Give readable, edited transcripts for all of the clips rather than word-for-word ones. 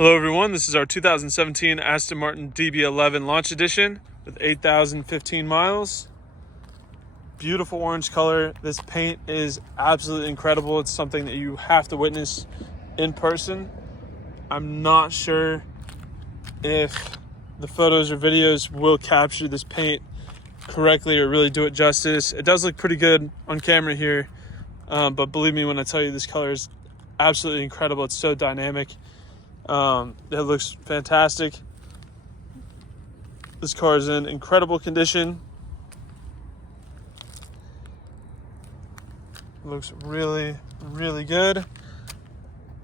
Hello everyone, this is our 2017 Aston Martin DB11 Launch Edition with 8,015 miles. Beautiful orange color. This paint is absolutely incredible. It's something that you have to witness in person. I'm not sure if the photos or videos will capture this paint correctly or really do it justice. It does look pretty good on camera here, but believe me when I tell you this color is absolutely incredible. It's so dynamic. It looks fantastic. This car is in incredible condition. It looks really, really good. It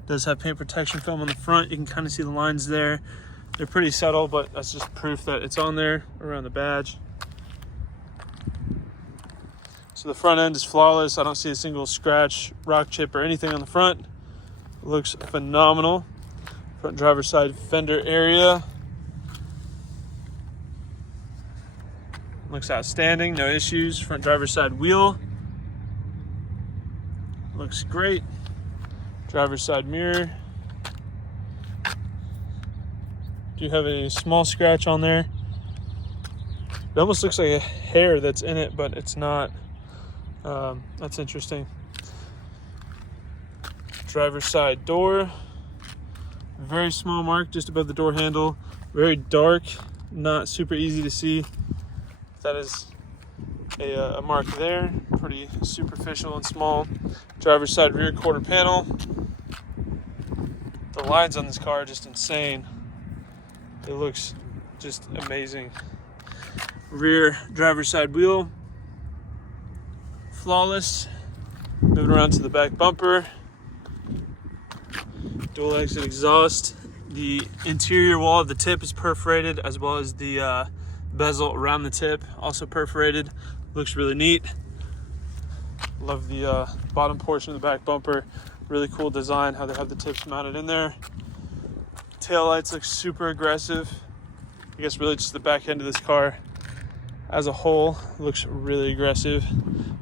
does have paint protection film on the front. You can kind of see the lines there. They're pretty subtle, but that's just proof that it's on there around the badge. So the front end is flawless. I don't see a single scratch, rock chip, or anything on the front. It looks phenomenal. Front driver's side fender area looks outstanding, no issues. Front driver's side wheel looks great. Driver's side mirror, do you have a small scratch on there? It almost looks like a hair that's in it, but it's not. That's interesting. Driver's side door, very small mark just above the door handle, very dark, not super easy to see. That is a mark there, pretty superficial and small. Driver's side rear quarter panel. The lines on this car are just insane. It looks just amazing. Rear driver's side wheel, flawless. Moving around to the back bumper. Dual exit exhaust. The interior wall of the tip is perforated, as well as the bezel around the tip, also perforated. Looks really neat. Love the bottom portion of the back bumper. Really cool design, how they have the tips mounted in there. Tail lights look super aggressive. I guess really just the back end of this car as a whole looks really aggressive.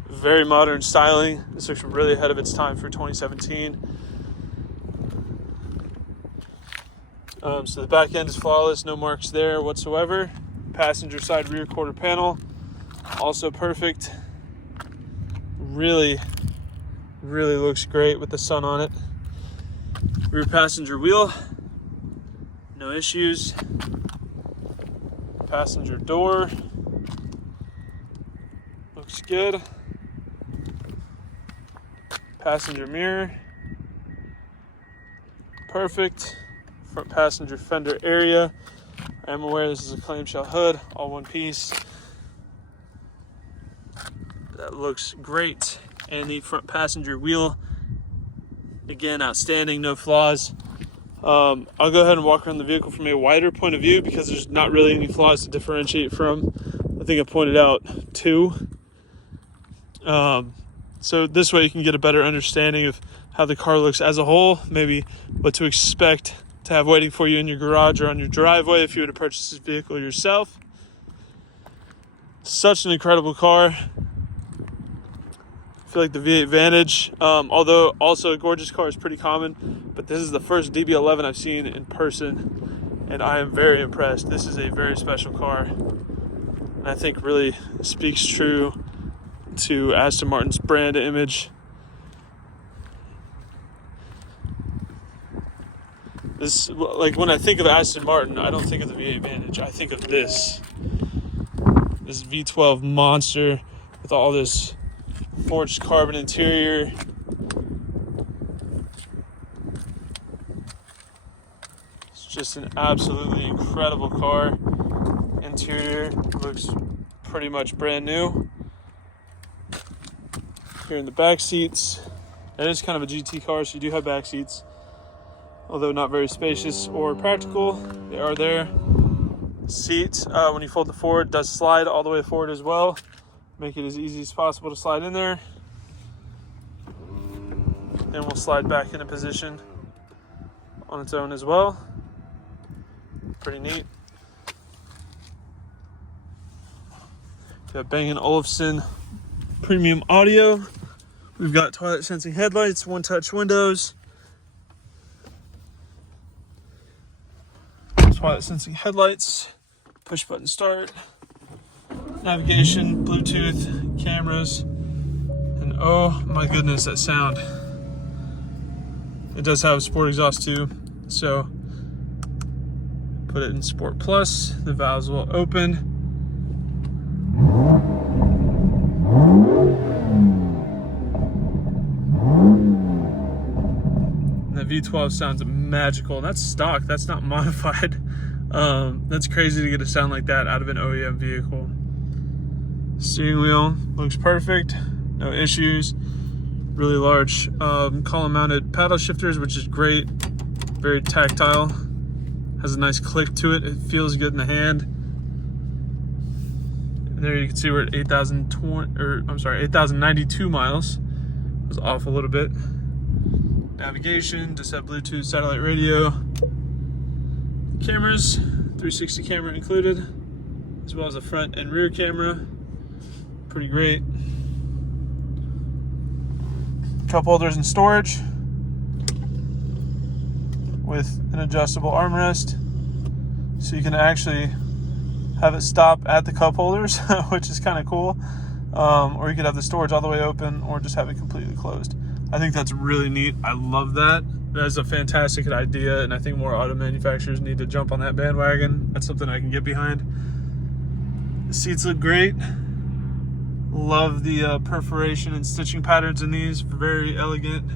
Very modern styling. This looks really ahead of its time for 2017. So the back end is flawless, no marks there whatsoever. Passenger side rear quarter panel, also perfect. Really, really looks great with the sun on it. Rear passenger wheel, no issues. Passenger door, looks good. Passenger mirror, perfect. Front passenger fender area. I am aware this is a clamshell hood, all one piece. That looks great. And the front passenger wheel, again, outstanding, no flaws. I'll go ahead and walk around the vehicle from a wider point of view because there's not really any flaws to differentiate from. I think I pointed out two. So this way you can get a better understanding of how the car looks as a whole, maybe what to expect to have waiting for you in your garage or on your driveway if you were to purchase this vehicle yourself. Such an incredible car. I feel like the V8 Vantage, although also a gorgeous car, is pretty common, but this is the first DB11 I've seen in person, and I am very impressed. This is a very special car, and I think really speaks true to Aston Martin's brand image. This, like, when I think of Aston Martin, I don't think of the V8 Vantage. I think of this V12 monster with all this forged carbon interior. It's just an absolutely incredible car. Interior looks pretty much brand new. Here in the back seats, it is kind of a GT car, so you do have back seats. Although not very spacious or practical, they are there. Seat, when you fold it forward, does slide all the way forward as well. Make it as easy as possible to slide in there. And we'll slide back into position on its own as well. Pretty neat. Got Bang & Olufsen premium audio. We've got toilet sensing headlights, one touch windows. Twilight sensing headlights, push button start, navigation, Bluetooth, cameras, and oh my goodness, that sound. It does have sport exhaust too, so put it in Sport Plus, the valves will open. And the V12 sounds magical. That's stock, that's not modified. That's crazy to get a sound like that out of an OEM vehicle. Steering wheel looks perfect, no issues. Really large column mounted paddle shifters, which is great. Very tactile, has a nice click to it. It feels good in the hand. And there you can see we're at 8,092 miles. It was off a little bit. Navigation, just have Bluetooth, satellite radio. Cameras, 360 camera included, as well as a front and rear camera. Pretty great. Cup holders and storage with an adjustable armrest, so you can actually have it stop at the cup holders, which is kind of cool. Or you could have the storage all the way open, or just have it completely closed. I think that's really neat. I love that. That's a fantastic idea, and I think more auto manufacturers need to jump on that bandwagon. That's something I can get behind. The seats look great. Love the perforation and stitching patterns in these, very elegant.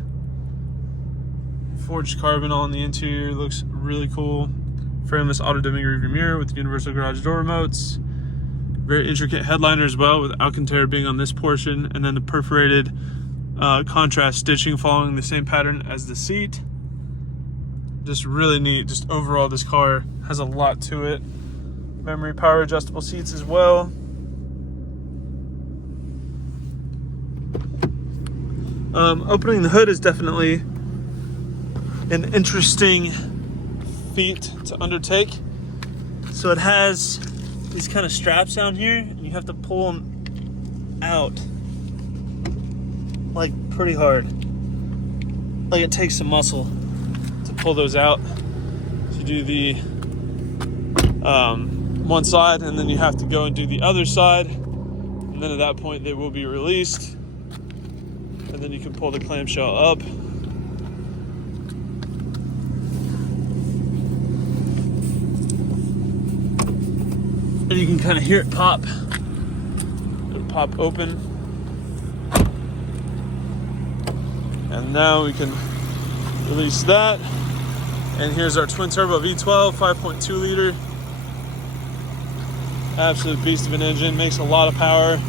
Forged carbon on the interior, looks really cool. Frameless auto-dimming rearview mirror with universal garage door remotes. Very intricate headliner as well, with Alcantara being on this portion, and then the perforated contrast stitching following the same pattern as the seat. Just really neat. Just overall, this car has a lot to it. Memory power adjustable seats as well. Opening the hood is definitely an interesting feat to undertake. So it has these kind of straps down here, and you have to pull them out like pretty hard. Like it takes some muscle to pull those out. So you do the one side, and then you have to go and do the other side, and then at that point they will be released. And then you can pull the clamshell up. And you can kind of hear it pop. It'll pop open. And now we can release that. And here's our twin turbo V12, 5.2 liter. Absolute beast of an engine, makes a lot of power.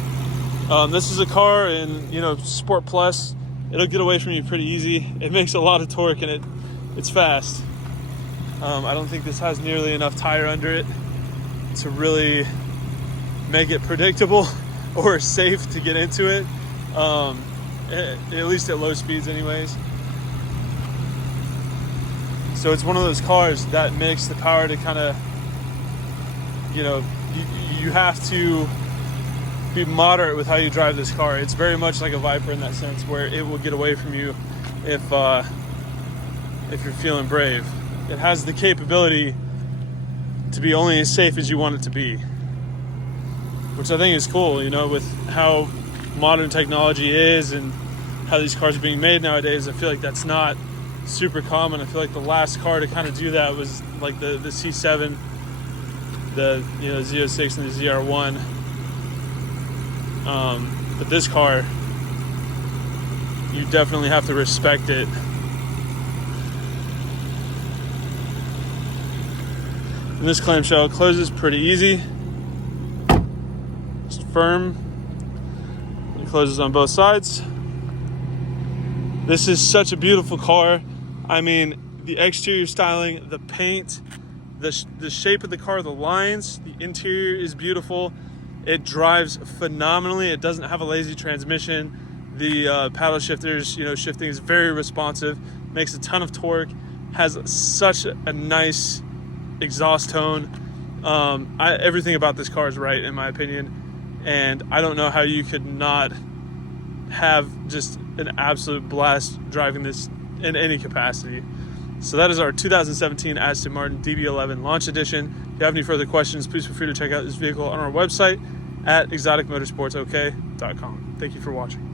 This is a car in, Sport Plus. It'll get away from you pretty easy. It makes a lot of torque, and it's fast. I don't think this has nearly enough tire under it to really make it predictable or safe to get into it. At least at low speeds anyways. So it's one of those cars that makes the power to kind of, you have to be moderate with how you drive this car. It's very much like a Viper in that sense, where it will get away from you if you're feeling brave. It has the capability to be only as safe as you want it to be, which I think is cool, with how modern technology is and how these cars are being made nowadays. I feel like that's not super common. I feel like the last car to kind of do that was like the C7, the Z06 and the ZR1. But this car, you definitely have to respect it. And this clamshell closes pretty easy. Just firm. It closes on both sides. This is such a beautiful car. I mean, the exterior styling, the paint, the shape of the car, the lines, the interior is beautiful. It drives phenomenally. It doesn't have a lazy transmission. The paddle shifters, shifting is very responsive, makes a ton of torque, has such a nice exhaust tone. Everything about this car is right, in my opinion. And I don't know how you could not have just an absolute blast driving this in any capacity. So that is our 2017 Aston Martin DB11 Launch Edition. If you have any further questions, please feel free to check out this vehicle on our website at exoticmotorsportsok.com. Thank you for watching.